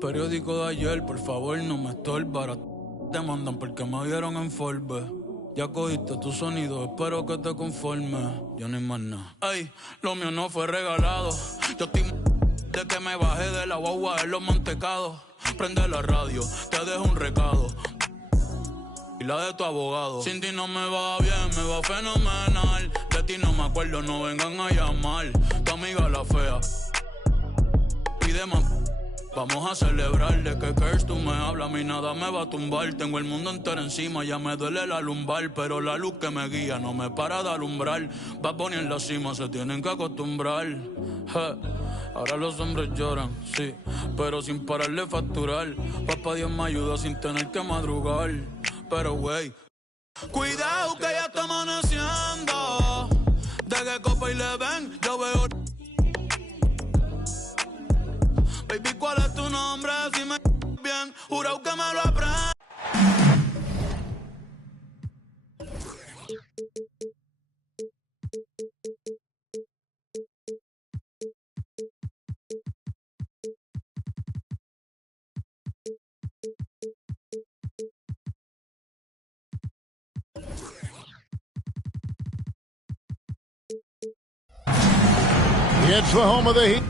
Periódico de ayer, por favor no me estorba. Te mandan porque me vieron en Forbes. Ya cogiste tu sonido, espero que te conformes. Yo no hay más nada. Ey, lo mío no fue regalado. Yo estoy de que me bajé de la guagua en los mantecados. Prende la radio, te dejo un recado. Y la de tu abogado. Sin ti no me va bien, me va fenomenal. De ti no me acuerdo, no vengan a llamar. Tu amiga la fea. Pide más. Vamos a celebrarle que curse tú me hablas, a mí nada me va a tumbar. Tengo el mundo entero encima, ya me duele la lumbar. Pero la luz que me guía no me para de alumbrar. Va a poner en la cima, se tienen que acostumbrar. Ahora los hombres lloran, sí, pero sin pararle facturar. Papá Dios me ayuda sin tener que madrugar. Pero wey, cuidado que ya está amaneciendo. De que copa y le ven, yo veo. Baby, ¿cuál es tu nombre? Si me bien, jurado que me lo aprendo. It's the home of the Heat.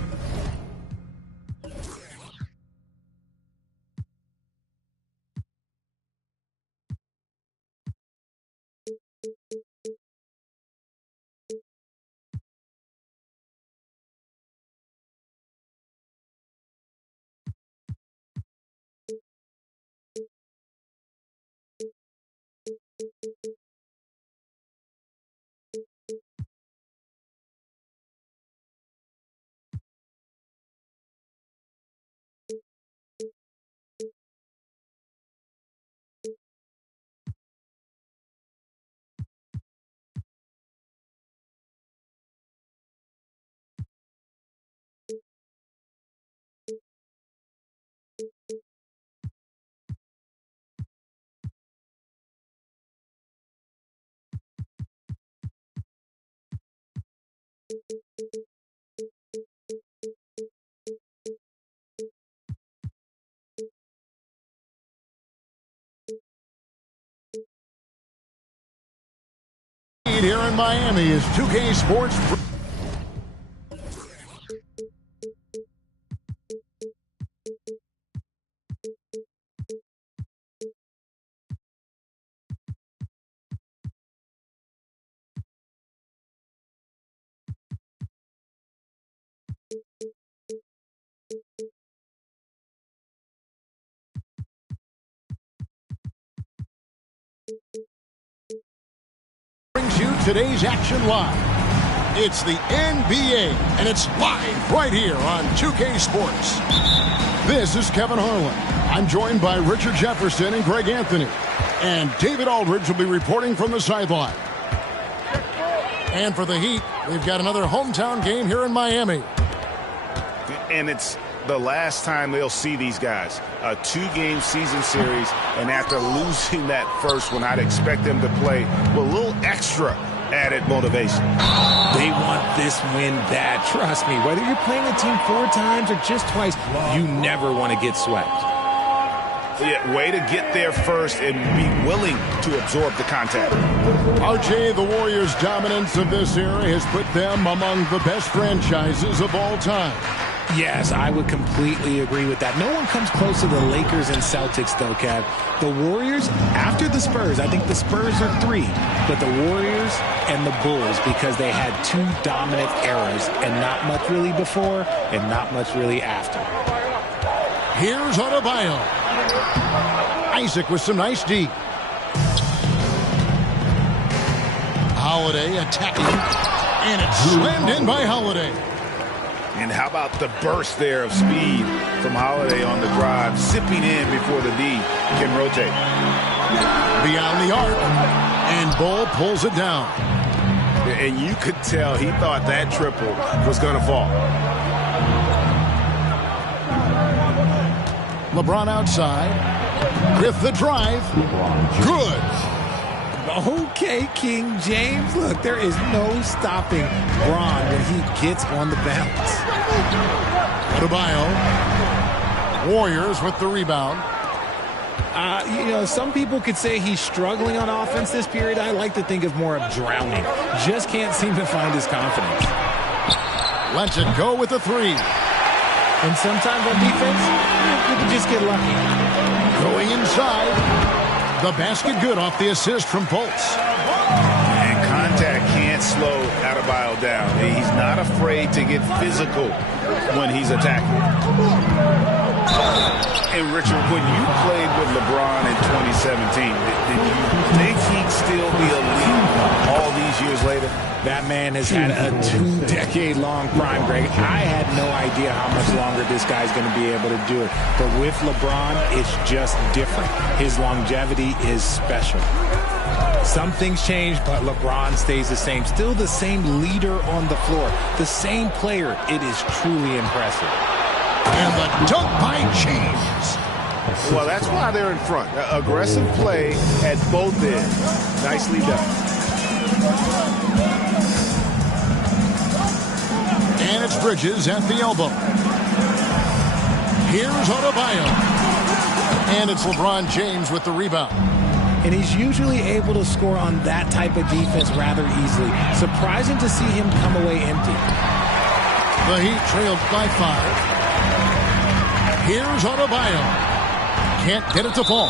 Here in Miami is 2K Sports. Brings you today's action live. It's the NBA, and it's live right here on 2K Sports. This is Kevin Harlan. I'm joined by Richard Jefferson and Greg Anthony. And David Aldridge will be reporting from the sideline. And for the Heat, we've got another hometown game here in Miami. And it's the last time they'll see these guys. A two-game season series, and after losing that first one, I'd expect them to play with a little extra added motivation. They want this win bad. Trust me, whether you're playing a team 4 times or just twice, you never want to get swept. Yeah, way to get there first and be willing to absorb the contact. RJ, the Warriors' dominance of this era has put them among the best franchises of all time. Yes, I would completely agree with that. No one comes close to the Lakers and Celtics, though, Kev. The Warriors, after the Spurs, I think the Spurs are 3, but the Warriors and the Bulls, because they had 2 dominant eras, and not much really before and not much really after. Here's Adebayo. Isaac with some nice D. Holiday attacking, and it's slammed in by Holiday. And how about the burst there of speed from Holiday on the drive, zipping in before the D can rotate. Beyond the arc, and Bull pulls it down. And you could tell he thought that triple was going to fall. LeBron outside with the drive. Good. Okay, King James. Look, there is no stopping Bron when he gets on the bounce. Adebayo Warriors with the rebound. Some people could say he's struggling on offense this period. I like to think of more of drowning. Just can't seem to find his confidence. Lets it go with the three. And sometimes on defense, you can just get lucky. Going inside. The basket good off the assist from Fultz. And contact can't slow Adebayo down. He's not afraid to get physical when he's attacking. And Richard, when you played with LeBron in 2017, did you think he'd still be elite all these years later? That man has had a 2-decade-long prime, Greg. I had no idea how much longer this guy's going to be able to do it. But with LeBron, it's just different. His longevity is special. Some things change, but LeBron stays the same. Still the same leader on the floor. The same player. It is truly impressive. And the dunk by James. Well, that's why they're in front. Aggressive play at both ends. Nicely done. And it's Bridges at the elbow. Here's Adebayo. And it's LeBron James with the rebound. And he's usually able to score on that type of defense rather easily. Surprising to see him come away empty. The Heat trailed by 5. Here's Adebayo. Can't get it to fall.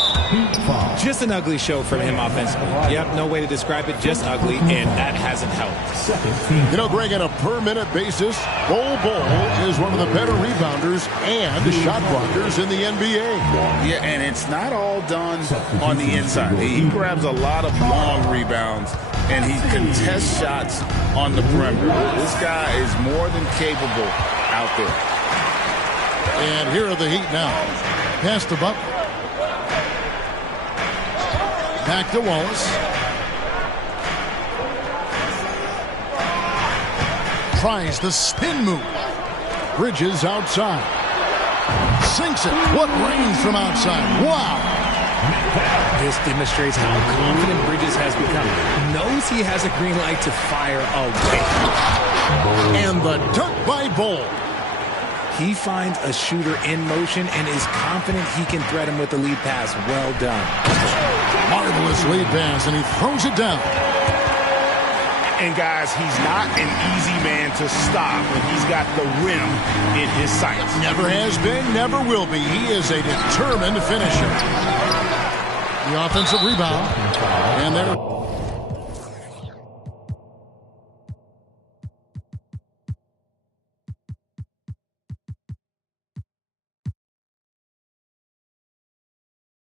Just an ugly show from him offensively. Yep, no way to describe it, just ugly, and that hasn't helped. You know, Greg, on a per-minute basis, Bol is one of the better rebounders and shot blockers in the NBA. Yeah, and it's not all done on the inside. He grabs a lot of long rebounds, and he contests shots on the perimeter. This guy is more than capable out there. And here are the Heat now. Pass to Butler. Back to Wallace. Tries the spin move. Bridges outside. Sinks it. What range from outside. Wow. This demonstrates how confident Bridges has become. Knows he has a green light to fire away. And the dunk by Bol. He finds a shooter in motion and is confident he can threat him with the lead pass. Well done. Marvelous lead pass, and he throws it down. And, guys, he's not an easy man to stop when he's got the rim in his sights. Never has been, never will be. He is a determined finisher. The offensive rebound. And there.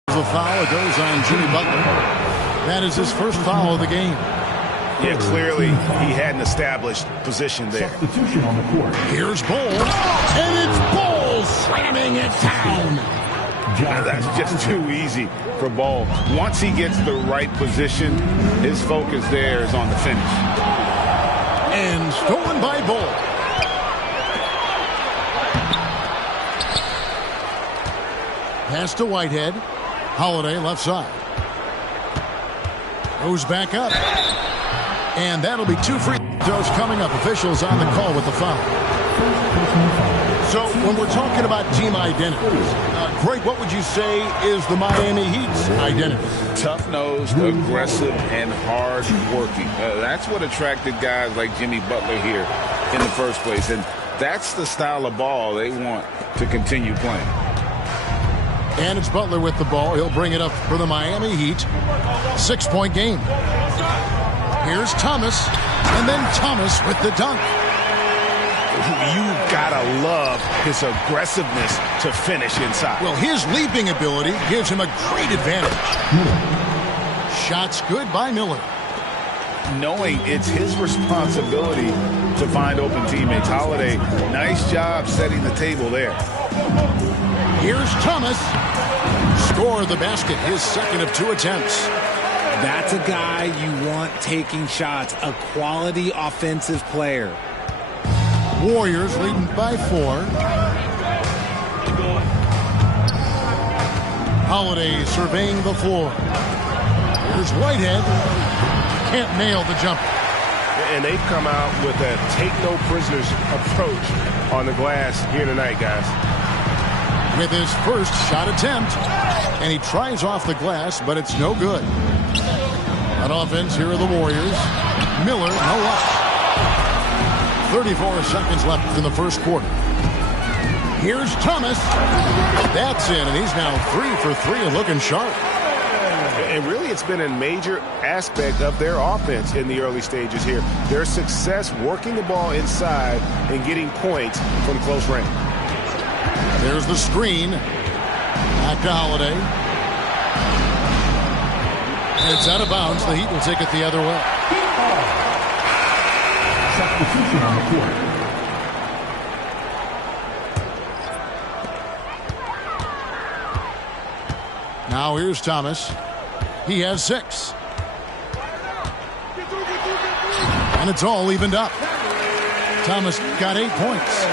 A foul. It goes on Jimmy Butler. That is his first foul of the game. Yeah, clearly he hadn't established position there. Substitution on the court. Here's Bol. And it's Bol slamming it down. That's just too easy for Bol. Once he gets the right position, his focus there is on the finish. And stolen by Bol. Pass to Whitehead. Holiday left side. Goes back up. And that'll be 2 free throws coming up. Officials on the call with the foul. So when we're talking about team identities, Greg, what would you say is the Miami Heat's identity? Tough-nosed, aggressive, and hard-working. That's what attracted guys like Jimmy Butler here in the first place. And that's the style of ball they want to continue playing. And it's Butler with the ball. He'll bring it up for the Miami Heat. 6-point game. Here's Thomas. And then Thomas with the dunk. You gotta love his aggressiveness to finish inside. Well, his leaping ability gives him a great advantage. Shots good by Miller. Knowing it's his responsibility to find open teammates. Holiday, nice job setting the table there. Here's Thomas. Score the basket, his second of 2 attempts. That's a guy you want taking shots, a quality offensive player. Warriors leading by 4. Holiday surveying the floor. Here's Whitehead. Can't nail the jumper. And they've come out with a take-no-prisoners approach on the glass here tonight, guys. with his first shot attempt. And he tries off the glass, but it's no good. On offense, here are the Warriors. Miller, no luck. 34 seconds left in the first quarter. Here's Thomas. That's in, and he's now 3 for 3 and looking sharp. And really, it's been a major aspect of their offense in the early stages here. Their success working the ball inside and getting points from close range. There's the screen. Back to Holiday. And it's out of bounds. The Heat will take it the other way. Substitution on the court. Now here's Thomas. He has 6. And it's all evened up. Thomas got 8 points.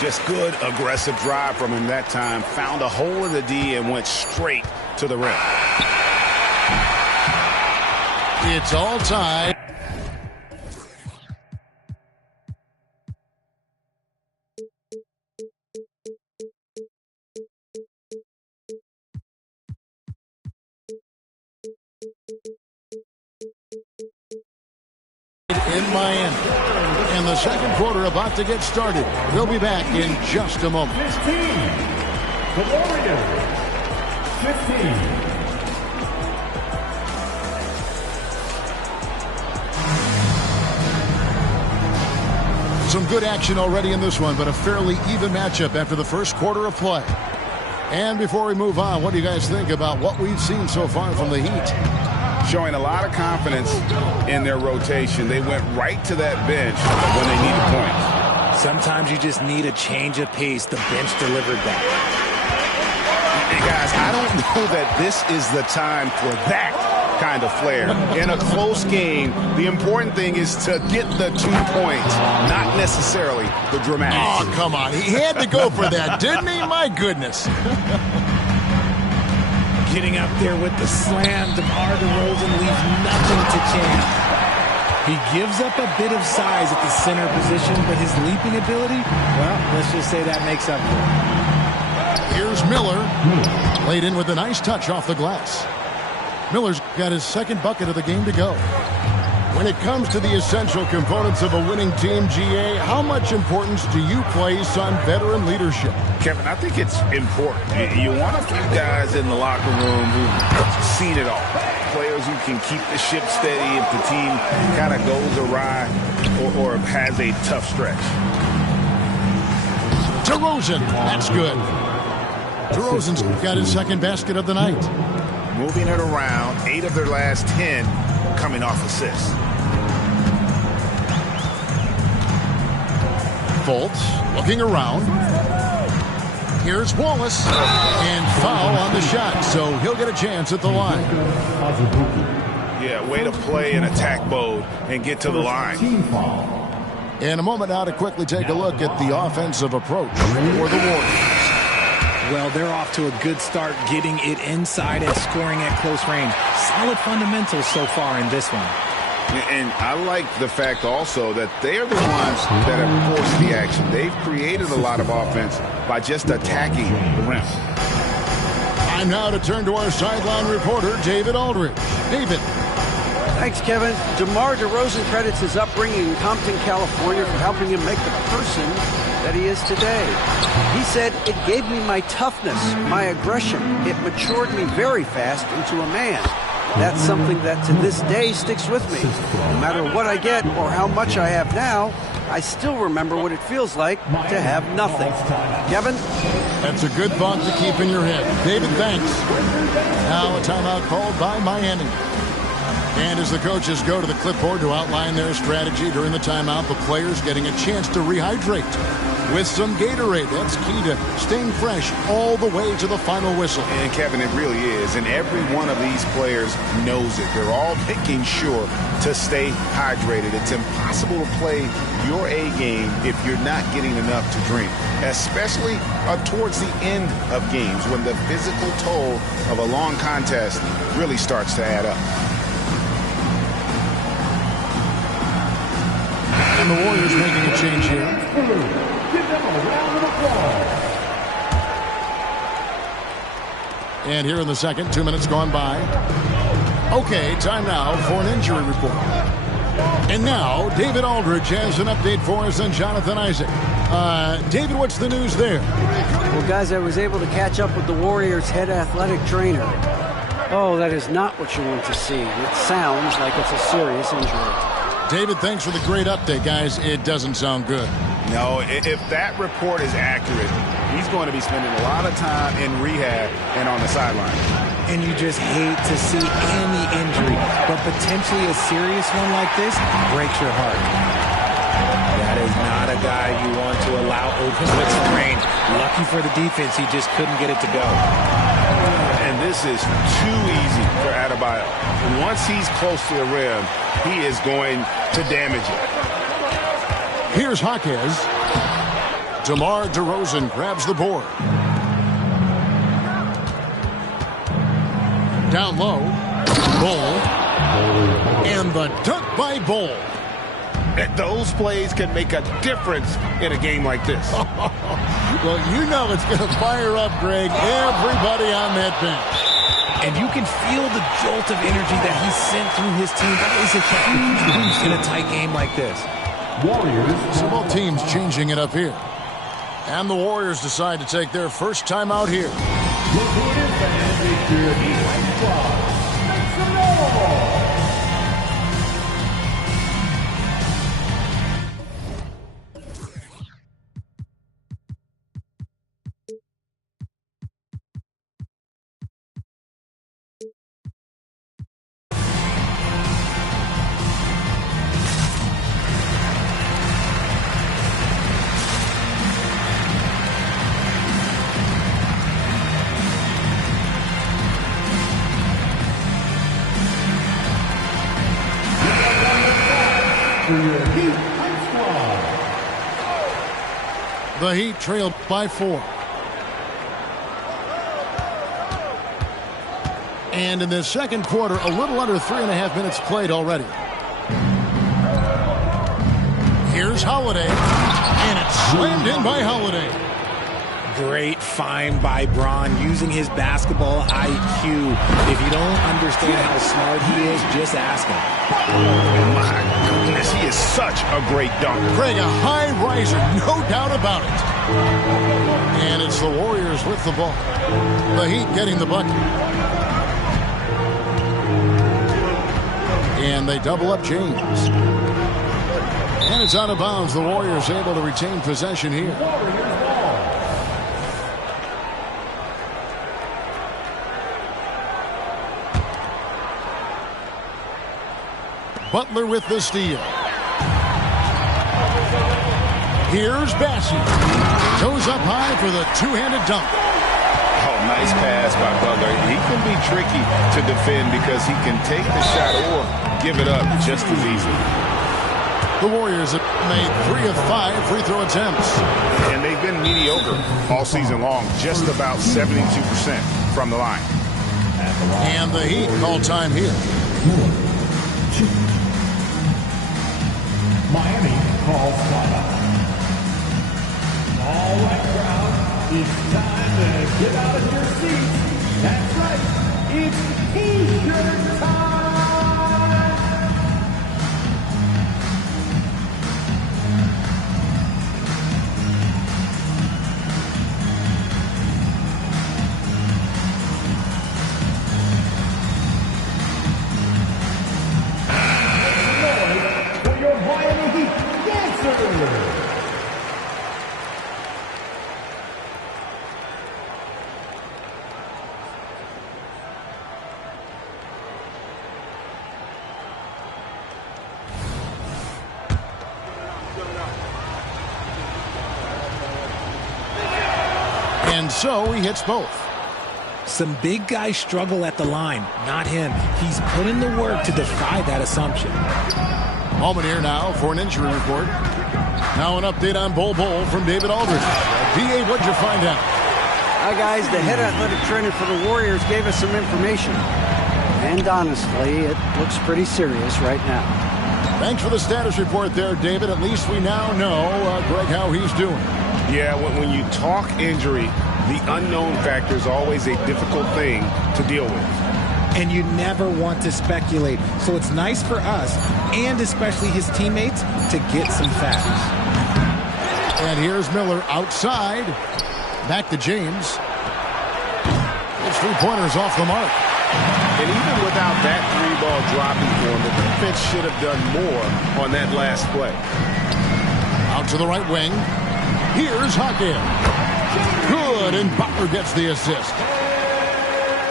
Just good aggressive drive from him that time. Found a hole in the D and went straight to the rim. It's all tied. In Miami. And the second quarter about to get started. We'll be back in just a moment. 15. The Warriors. 15. Some good action already in this one, but a fairly even matchup after the first quarter of play. And before we move on, what do you guys think about what we've seen so far from the Heat? Showing a lot of confidence in their rotation. They went right to that bench when they needed points. Sometimes you just need a change of pace. The bench delivered that. Hey guys, I don't know that this is the time for that kind of flair. In a close game, the important thing is to get the 2 points, not necessarily the dramatic. Oh, come on. He had to go for that, didn't he? My goodness. Getting up there with the slam, DeMar DeRozan leaves nothing to chance. He gives up a bit of size at the center position, but his leaping ability, well, let's just say that makes up for it. Here's Miller. Laid in with a nice touch off the glass. Miller's got his second bucket of the game to go. When it comes to the essential components of a winning team, GA, how much importance do you place on veteran leadership? Kevin, I think it's important. You want a few guys in the locker room who've seen it all. Players who can keep the ship steady if the team kind of goes awry or has a tough stretch. DeRozan, that's good. DeRozan's got his second basket of the night. Moving it around, 8 of their last 10 coming off assists. Fultz looking around. Here's Wallace. And foul on the shot, so he'll get a chance at the line. Yeah, way to play in attack mode and get to the line. In a moment now to quickly take a look at the offensive approach for the Warriors. Well, they're off to a good start getting it inside and scoring at close range. Solid fundamentals so far in this one. And I like the fact also that they are the ones that have forced the action. They've created a lot of offense by just attacking the rim. Time now to turn to our sideline reporter, David Aldridge. David. Thanks, Kevin. DeMar DeRozan credits his upbringing in Compton, California for helping him make the person that he is today. He said, "It gave me my toughness, my aggression. It matured me very fast into a man. That's something that to this day sticks with me. No matter what I get or how much I have now, I still remember what it feels like to have nothing." Kevin? That's a good thought to keep in your head. David, thanks. Now a timeout called by Miami. And as the coaches go to the clipboard to outline their strategy during the timeout, the players getting a chance to rehydrate with some Gatorade. That's key to staying fresh all the way to the final whistle. And Kevin, it really is. And every one of these players knows it. They're all making sure to stay hydrated. It's impossible to play your A game if you're not getting enough to drink, especially towards the end of games when the physical toll of a long contest really starts to add up. And the Warriors making a change here. Give them a round of applause. And here in the second, 2 minutes gone by. Okay, time now for an injury report. And now, David Aldridge has an update for us on Jonathan Isaac. David, what's the news there? Well, guys, I was able to catch up with the Warriors' head athletic trainer. Oh, that is not what you want to see. It sounds like it's a serious injury. David, thanks for the great update, guys. It doesn't sound good. No, if that report is accurate, he's going to be spending a lot of time in rehab and on the sideline. And you just hate to see any injury, but potentially a serious one like this breaks your heart. That is not a guy you want to allow open with some range. Lucky for the defense, he just couldn't get it to go. And this is too easy for Adebayo. Once he's close to the rim, he is going to damage it. Here's Jaquez. DeMar DeRozan grabs the board. Down low. Bull. And the dunk by Bull. Those plays can make a difference in a game like this. Well, you know it's going to fire up, Greg, everybody on that bench. And you can feel the jolt of energy that he sent through his team. That is a huge boost in a tight game like this. Warriors. So both teams changing it up here. And the Warriors decide to take their first time out here. Located fans, it's your Heat White Squad. Make some noise. The Heat trailed by 4. And in this second quarter, a little under 3.5 minutes played already. Here's Holiday. And it's slammed in by Holiday. Great find by Bron using his basketball IQ. If you don't understand how smart he is, just ask him. My goodness, he is such a great dunker. Greg, a high riser, no doubt about it. And it's the Warriors with the ball. The Heat getting the bucket. And they double up James. And it's out of bounds. The Warriors able to retain possession here. Butler with the steal. Here's Bassey. Goes up high for the two-handed dunk. Oh, nice pass by Butler. He can be tricky to defend because he can take the shot or give it up just as easily. The Warriors have made 3 of 5 free throw attempts. And they've been mediocre all season long, just about 72% from the line. And the Heat call time here. Miami calls timeout. All right, crowd, it's time to get out of your seats. That's right, it's T-shirt time. For your Miami Heat dancers. And so he hits both. Some big guys struggle at the line, not him. He's put in the work to defy that assumption. Moment here now for an injury report. Now an update on Bol Bol from David Aldridge. D.A., what'd you find out? Hi, guys. The head athletic trainer for the Warriors gave us some information. And honestly, it looks pretty serious right now. Thanks for the status report there, David. At least we now know, Greg, how he's doing. Yeah, when you talk injury, The unknown factor is always a difficult thing to deal with. And you never want to speculate. So it's nice for us, and especially his teammates, to get some facts. And here's Miller outside. Back to James. His three-pointers off the mark. And even without that three-ball dropping for him, the defense should have done more on that last play. Out to the right wing. Here's Jaquez. Good, and Butler gets the assist.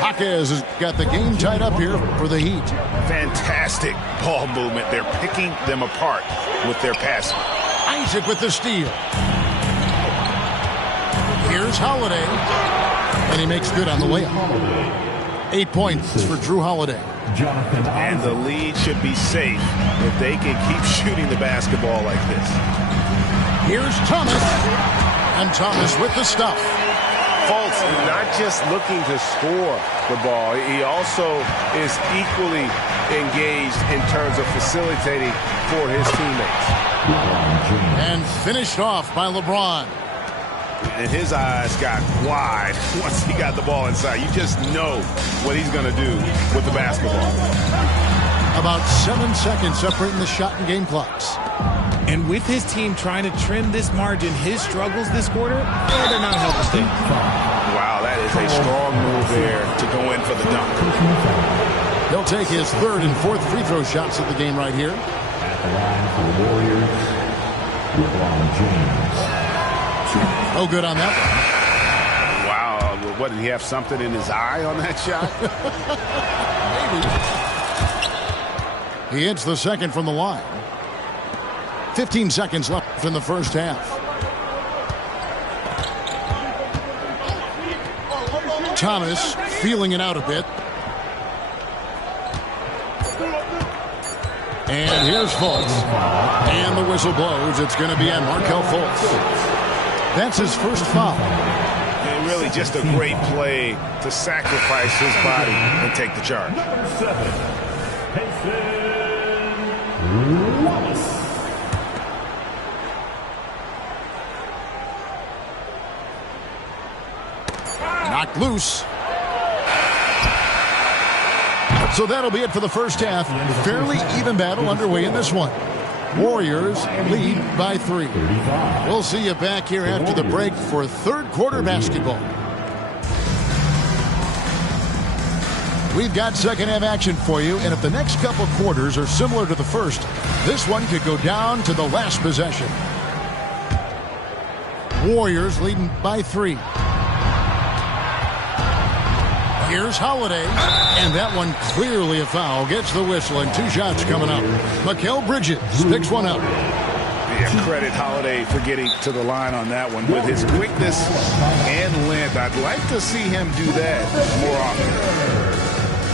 Jaquez has got the game tied up here for the Heat. Fantastic ball movement. They're picking them apart with their passing. Isaac with the steal. Here's Holiday. And he makes good on the layup. 8 points for Drew Holiday. And the lead should be safe if they can keep shooting the basketball like this. Here's Thomas. And Thomas with the stuff. Fultz not just looking to score the ball, he also is equally engaged in terms of facilitating for his teammates. And finished off by LeBron. And his eyes got wide once he got the ball inside. You just know what he's going to do with the basketball. About 7 seconds separating the shot and game clocks. And with his team trying to trim this margin, his struggles this quarter, they're not helping things. Wow, that is a strong move there to go in for the dunk. He'll take his third and fourth free throw shots of the game right here. At the line for the Warriors, LeBron James. Oh, good on that one. Wow, what, did he have something in his eye on that shot? Maybe. He hits the second from the line. 15 seconds left in the first half. Thomas feeling it out a bit. And here's Fultz. And the whistle blows. It's going to be on Markelle Fultz. That's his first foul. And really just a great play to sacrifice his body and take the charge. Number 7, Hayson Wallace. Knocked loose. So that'll be it for the first half. Fairly even battle underway in this one. Warriors lead by 3. We'll see you back here after the break for third quarter basketball. We've got second half action for you, and if the next couple quarters are similar to the first, this one could go down to the last possession. Warriors leading by 3. Here's Holiday, and that one clearly a foul. Gets the whistle, and 2 shots coming up. Mikal Bridges picks one up. Yeah, credit Holiday for getting to the line on that one. With his quickness and length, I'd like to see him do that more often.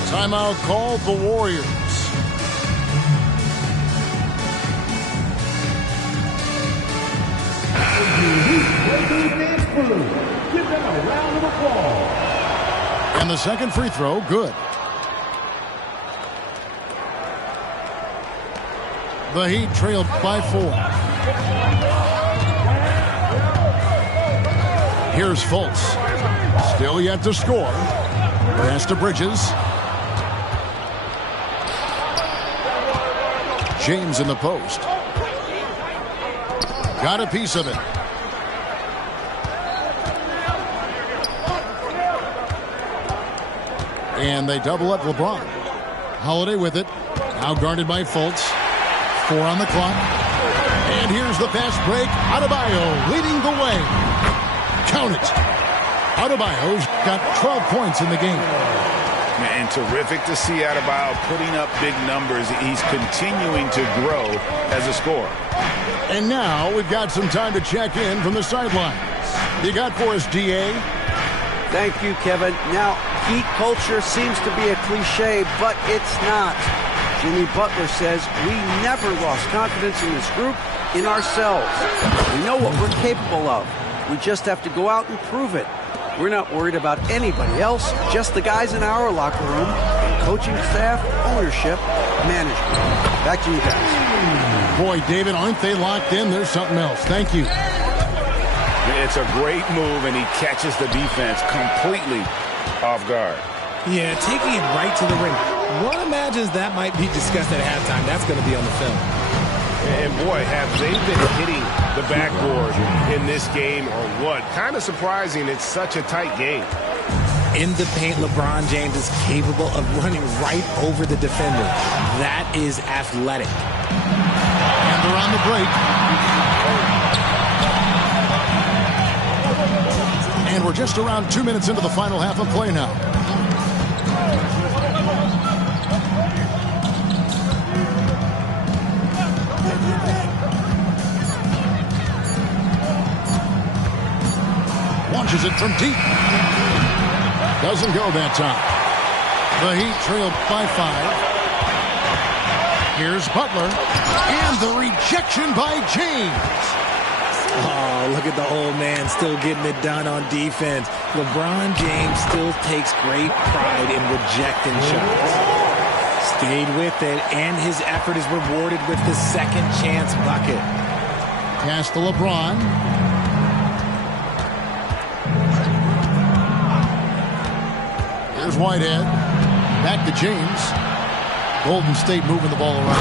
Timeout called the Warriors. Give them a round of applause. And the second free throw, good. The Heat trailed by 4. Here's Fultz. Still yet to score. Pass to Bridges. James in the post. Got a piece of it. And they double up LeBron. Holiday with it. Now guarded by Fultz. 4 on the clock. And here's the fast break. Adebayo leading the way. Count it. Adebayo's got 12 points in the game. And terrific to see Adebayo putting up big numbers. He's continuing to grow as a scorer. And now we've got some time to check in from the sidelines. You got for us, DA? Thank you, Kevin. Now, Heat culture seems to be a cliche, but it's not. Jimmy Butler says we never lost confidence in this group, in ourselves. We know what we're capable of. We just have to go out and prove it. We're not worried about anybody else, just the guys in our locker room, coaching staff, ownership, management. Back to you guys. Boy, David, aren't they locked in? There's something else. Thank you. It's a great move, and he catches the defense completely off guard. Yeah, taking it right to the ring. One imagines that might be discussed at halftime. That's going to be on the film. And boy, have they been hitting the backboard in this game or what? Kind of surprising. It's such a tight game. In the paint, LeBron James is capable of running right over the defender. That is athletic. And they're on the break. And we're just around 2 minutes into the final half of play now. Launches it from deep. Doesn't go that time. The Heat trailed by 5. Here's Butler. And the rejection by James. Oh, look at the old man still getting it done on defense. LeBron James still takes great pride in rejecting shots. Stayed with it, and his effort is rewarded with the second chance bucket. Pass to LeBron. Here's Whitehead. Back to James. Golden State moving the ball around.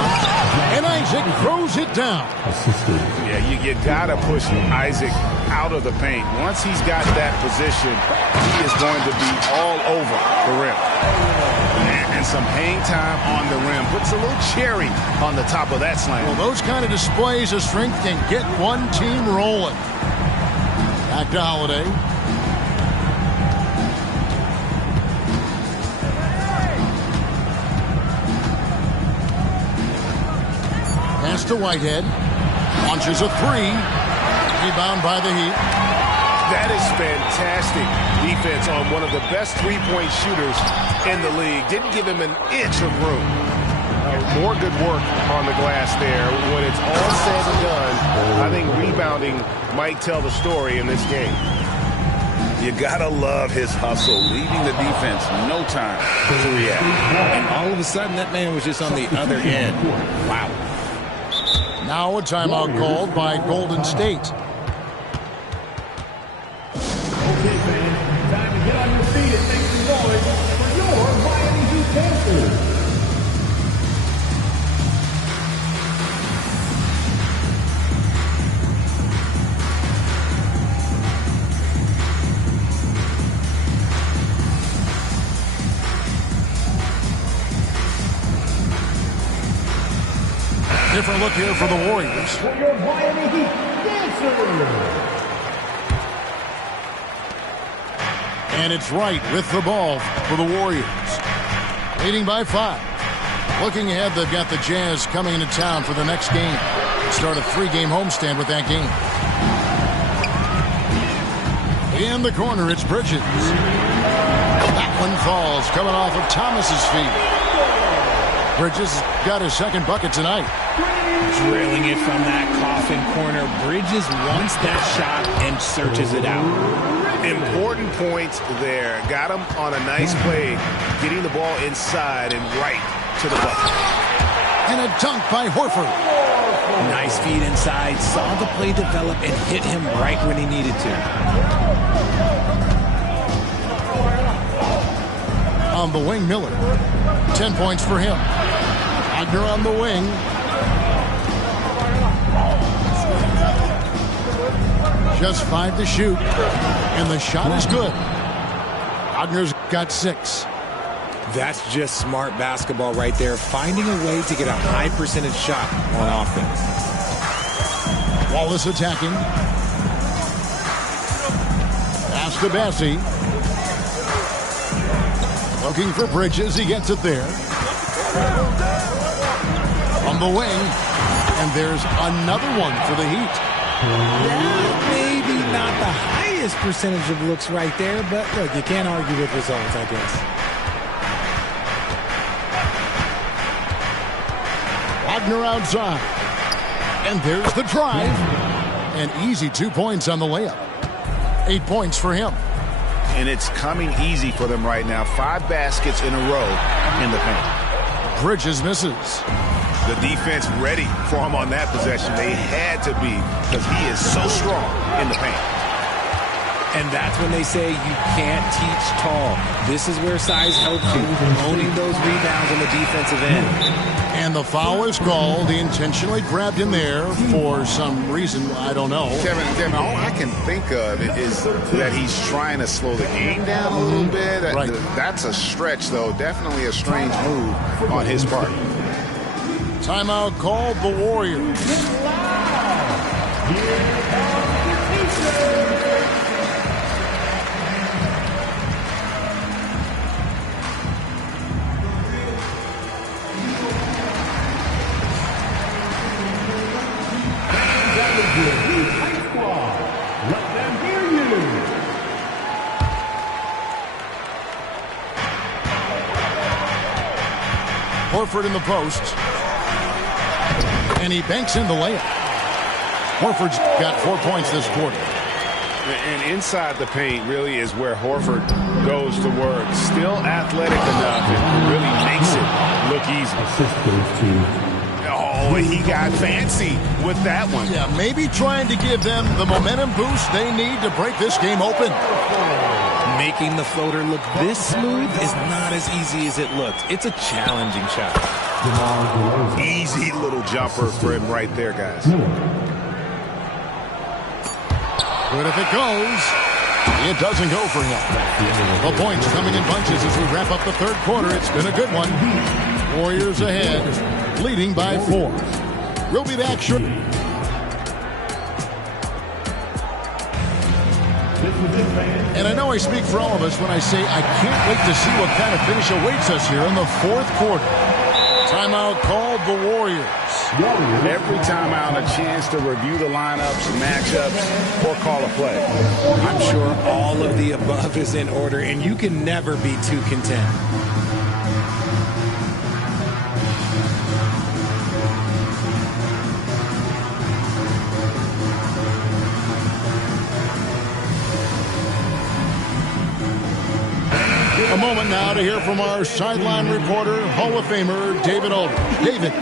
And Isaac throws it down. Yeah, you got to push Isaac out of the paint. Once he's got that position, he is going to be all over the rim. And some hang time on the rim. Puts a little cherry on the top of that slam. Well, those kind of displays of strength can get one team rolling. Back to Holiday. Pass to Whitehead. Launches a 3. Rebound by the Heat. That is fantastic defense on one of the best three-point shooters in the league. Didn't give him an inch of room. More good work on the glass there. When it's all said and done, I think rebounding might tell the story in this game. You gotta love his hustle, leaving the defense no time to react. And all of a sudden, that man was just on the other end. Wow. Now a timeout called by Golden State. Okay, fans, time to get on your feet and make some noise for your Miami Heat Panthers. Different look here for the Warriors. For your Miami Heat Dancers. And it's right with the ball for the Warriors. Leading by 5. Looking ahead, they've got the Jazz coming into town for the next game. Start a 3-game homestand with that game. In the corner, it's Bridges. That one falls, coming off of Thomas's feet. Bridges got his second bucket tonight. Drilling it from that coffin corner. Bridges wants that shot and searches it out. Important points there. Got him on a nice play, getting the ball inside and right to the bucket. And a dunk by Horford. Nice feed inside. Saw the play develop and hit him right when he needed to. On the wing, Miller. 10 points for him. Wagner on the wing. Just 5 to shoot. And the shot is good. Wagner's got 6. That's just smart basketball right there. Finding a way to get a high percentage shot on offense. Wallace attacking. Pass to Bassie. Looking for Bridges. He gets it there. On the wing. And there's another one for the Heat. Maybe not the highest percentage of looks right there, but look, you can't argue with results, I guess. Wagner outside. And there's the drive. An easy 2 points on the layup. 8 points for him. And it's coming easy for them right now. 5 baskets in a row in the paint. Bridges misses. The defense ready for him on that possession. They had to be because he is so strong in the paint. And that's when they say you can't teach tall. This is where size helps you, owning those rebounds on the defensive end. And the foul is called. He intentionally grabbed him there for some reason. I don't know. Kevin, all I can think of is that he's trying to slow the game down a little bit. Right. That's a stretch, though. Definitely a strange move on his part. Timeout called the Warriors. Let them hear you. Horford in the post. And he banks in the layup. Horford's got 4 points this quarter. And inside the paint really is where Horford goes to work. Still athletic enough. It really makes it look easy. Oh, and he got fancy with that one. Yeah, maybe trying to give them the momentum boost they need to break this game open. Making the floater look this smooth is not as easy as it looks. It's a challenging shot. Easy little jumper for him right there, guys. But if it goes, it doesn't go for him. The points coming in bunches as we wrap up the third quarter. It's been a good one. Warriors ahead, leading by 4. We'll be back shortly. And I know I speak for all of us when I say I can't wait to see what kind of finish awaits us here in the fourth quarter. Timeout called the Warriors. Every timeout, a chance to review the lineups, matchups, or call a play. I'm sure all of the above is in order, and you can never be too content. A moment now to hear from our sideline reporter, Hall of Famer David Aldridge. David.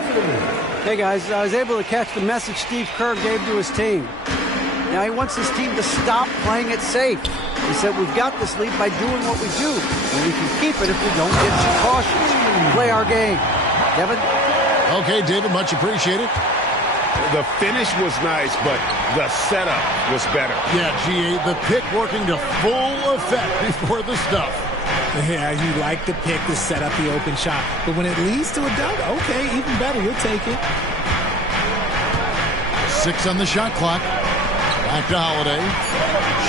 Hey, guys, I was able to catch the message Steve Kerr gave to his team. Now, he wants his team to stop playing it safe. He said, we've got this lead by doing what we do, and we can keep it if we don't get too cautious. Play our game. Kevin? Okay, David, much appreciated. The finish was nice, but the setup was better. Yeah, GA, the pick working to full effect before the stuff. Yeah, you like the pick to set up the open shot. But when it leads to a dunk, okay, even better, you'll take it. 6 on the shot clock. Back to Holiday.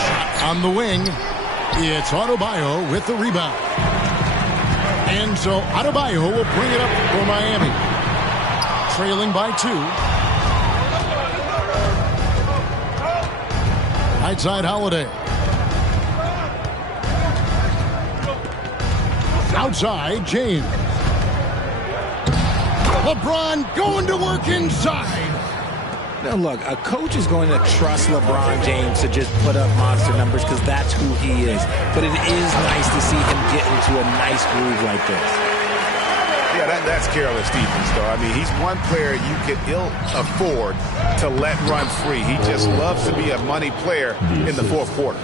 Shot on the wing. It's Adebayo with the rebound. And so Adebayo will bring it up for Miami. Trailing by 2. Right side Holiday. Outside, James. LeBron going to work inside. Now, look, a coach is going to trust LeBron James to just put up monster numbers because that's who he is. But it is nice to see him get into a nice groove like this. Yeah, that's careless defense, though. I mean, he's one player you could ill afford to let run free. He just loves to be a money player in the fourth quarter.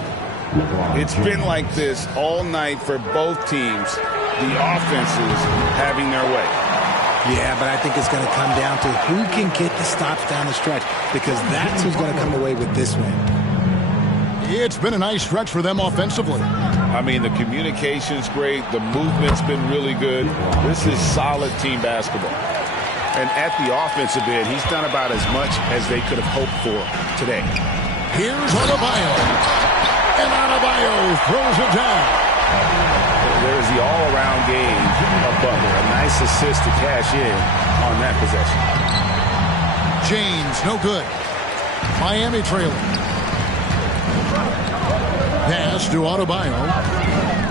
It's been like this all night for both teams. The offenses having their way. Yeah, but I think it's going to come down to who can get the stops down the stretch, because that's who's going to come away with this win. It's been a nice stretch for them offensively. I mean, the communication's great. The movement's been really good. This is solid team basketball. And at the offensive end, he's done about as much as they could have hoped for today. Here's Adebayo. And Adebayo throws it down. There's the all-around game of Butler. A nice assist to cash in on that possession. James, no good. Miami trailing. Pass to Adebayo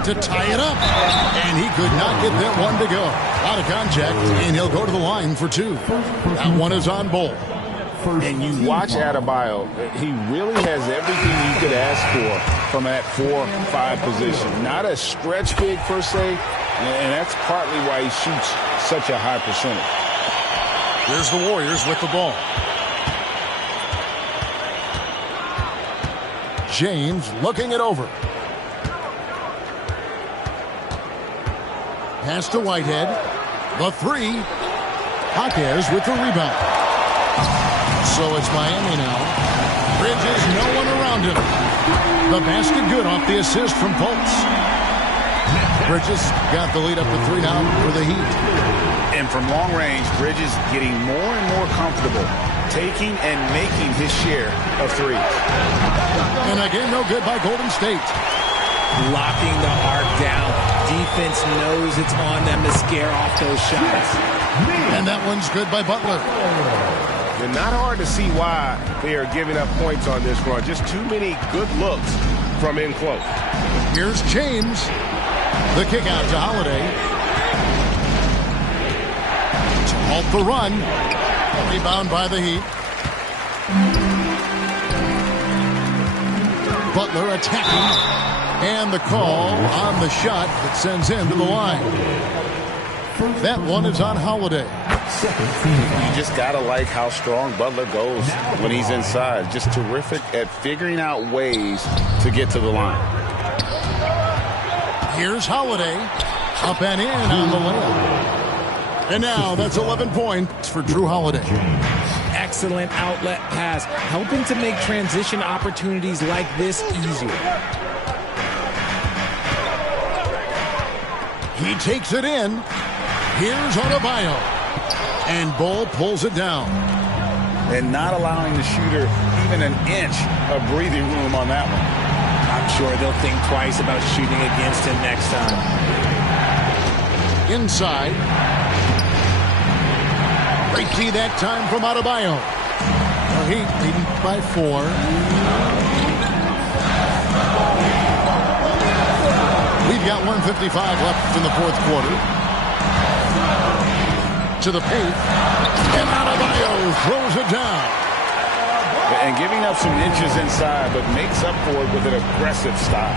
to tie it up. And he could not get that one to go. Out of contact, and he'll go to the line for 2. That one is on Bull. And you watch Adebayo, he really has everything you could ask for from that 4-5 position. Not a stretch big per se, and that's partly why he shoots such a high percentage. Here's the Warriors with the ball. James looking it over. Pass to Whitehead. The three. Jaquez with the rebound. So it's Miami now. Bridges, no one around him. The basket good off the assist from Fultz. Bridges got the lead up to 3 now for the Heat. And from long range, Bridges getting more and more comfortable taking and making his share of threes. And again, no good by Golden State. Locking the arc down. Defense knows it's on them to scare off those shots. And that one's good by Butler. And not hard to see why they are giving up points on this run. Just too many good looks from in close. Here's James. The kick out to Holiday. To halt the run. Rebound by the Heat. Butler attacking. And the call on the shot that sends him to the line. That one is on Holiday. You just got to like how strong Butler goes when he's inside. Just terrific at figuring out ways to get to the line. Here's Holiday. Up and in on the layup. And now that's 11 points for Drew Holiday. Excellent outlet pass, helping to make transition opportunities like this easier. He takes it in. Here's Adebayo. And Bull pulls it down. And not allowing the shooter even an inch of breathing room on that one. I'm sure they'll think twice about shooting against him next time. Inside. Great D that time from Adebayo. The Heat leading by 4. We've got 1:55 left in the fourth quarter. To the paint. And Adebayo throws it down. And giving up some inches inside, but makes up for it with an aggressive style.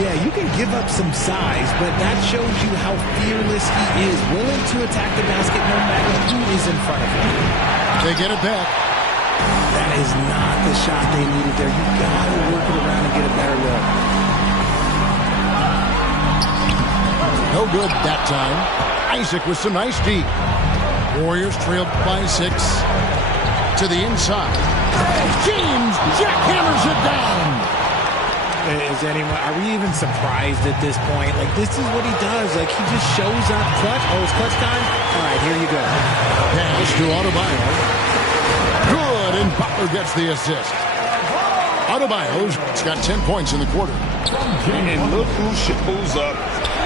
Yeah, you can give up some size, but that shows you how fearless he is, willing to attack the basket no matter who is in front of him. They get it back. That is not the shot they needed there. You got to work it around and get a better look. No good that time. Isaac with some nice D. Warriors trailed by 6. To the inside. James jackhammers it down. Are we even surprised at this point? Like, this is what he does. Like, he just shows up. Clutch. Oh, it's clutch time? All right, here you go. Pass to Adebayo. Good, and Butler gets the assist. Adebayo's got 10 points in the quarter. And look who shows up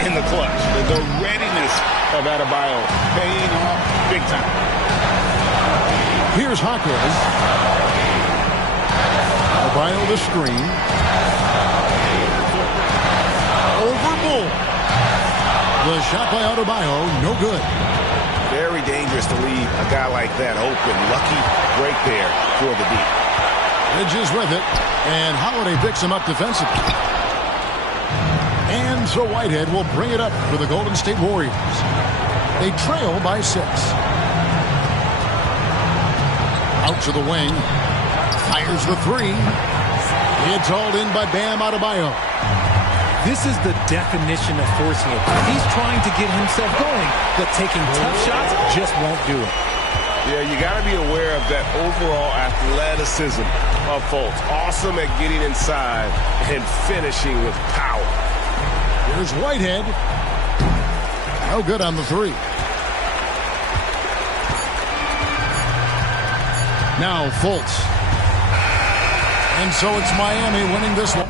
in the clutch. The readiness of Adebayo paying off big time. Here's Jaquez. Adebayo the screen. Over Bull. The shot by Adebayo, no good. Very dangerous to leave a guy like that open. Lucky break there for the D. Bridges with it, and Holiday picks him up defensively. And so Whitehead will bring it up for the Golden State Warriors. They trail by 6. Out to the wing. Fires the 3. It's hauled in by Bam Adebayo. This is the definition of forcing it. He's trying to get himself going, but taking tough shots just won't do it. Yeah, you got to be aware of that overall athleticism of Fultz. Awesome at getting inside and finishing with power. Here's Whitehead. No good on the 3. Now Fultz. And so it's Miami winning this one.